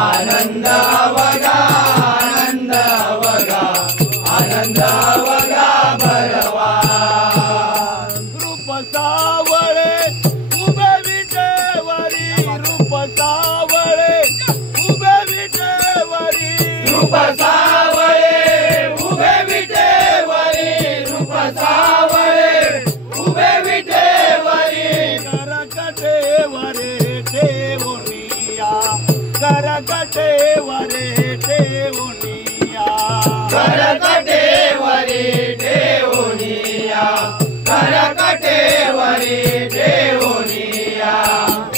आनंद अवघा आनंद अवघा आनंद अवघा भरवा रूप सावळे उभे विटेवरी रूप सावळे उभे विटेवरी रूप सावळे उभे विटेवरी रूप सावळे उभे विटेवरी करकटेवरे ठेवुनिया करकटेवरे ठेवुनिया करकटेवरी ठेवुनिया करकटेवरी ठेवुनिया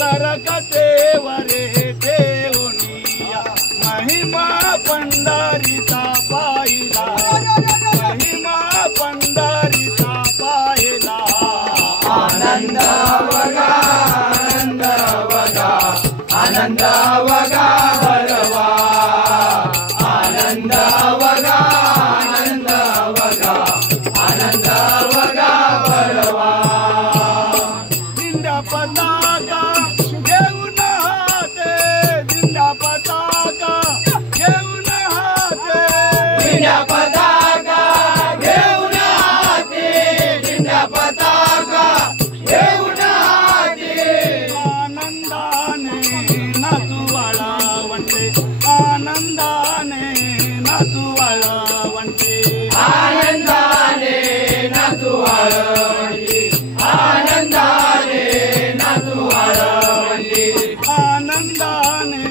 करकटेवरे ठेवुनिया महिमा पंढरीचा पाहिला महिमा पंढरीचा पाहिला आनंद अवघा आनंद अवघा आनंद अवघा भरवा आनंद अवघा आनंद अवघा आनंद अवघा भरवा दिंड्या पताका घेऊन हाते दिंड्या पताका घेऊन हाते दिंड्या पताका घेऊन हाती दिंड्या पताका घेऊन हाती आनंदाने नाचू वाळवंटे आनंदाने नाचू वाळवंटे आनंदाने नाचू वाळवंटी आनंदाने नाचू वाळवंटी आनंदाने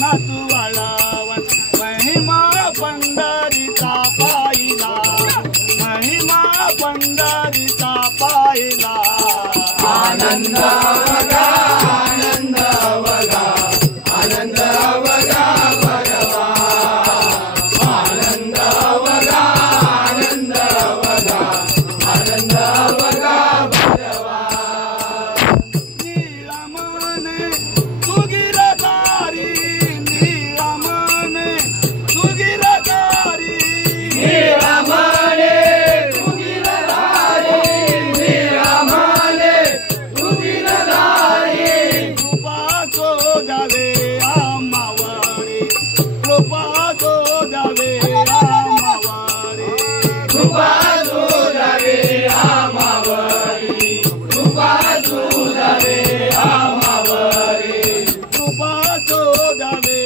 नाचू वाळवंटे महिमा पंढरीचा पाहिला महिमा पंढरीचा पाहिला आनंद अवघा आनंद अवघा आनंद अवघा भरवा आनंद अवघा आनंद अवघा आनंद अवघा भरवा नीळमने सुगिरदारी नीळमने सुगिरदारी नीळमणे तुगिरधारी नीळमणे तुगिरधारी कृपा शोधावे आम्हावरी कृपा शोधावे आम्हावरी कृपा शोधावे आम्हावरी कृपा शोधावे आम्हावरी कृपा शोधावे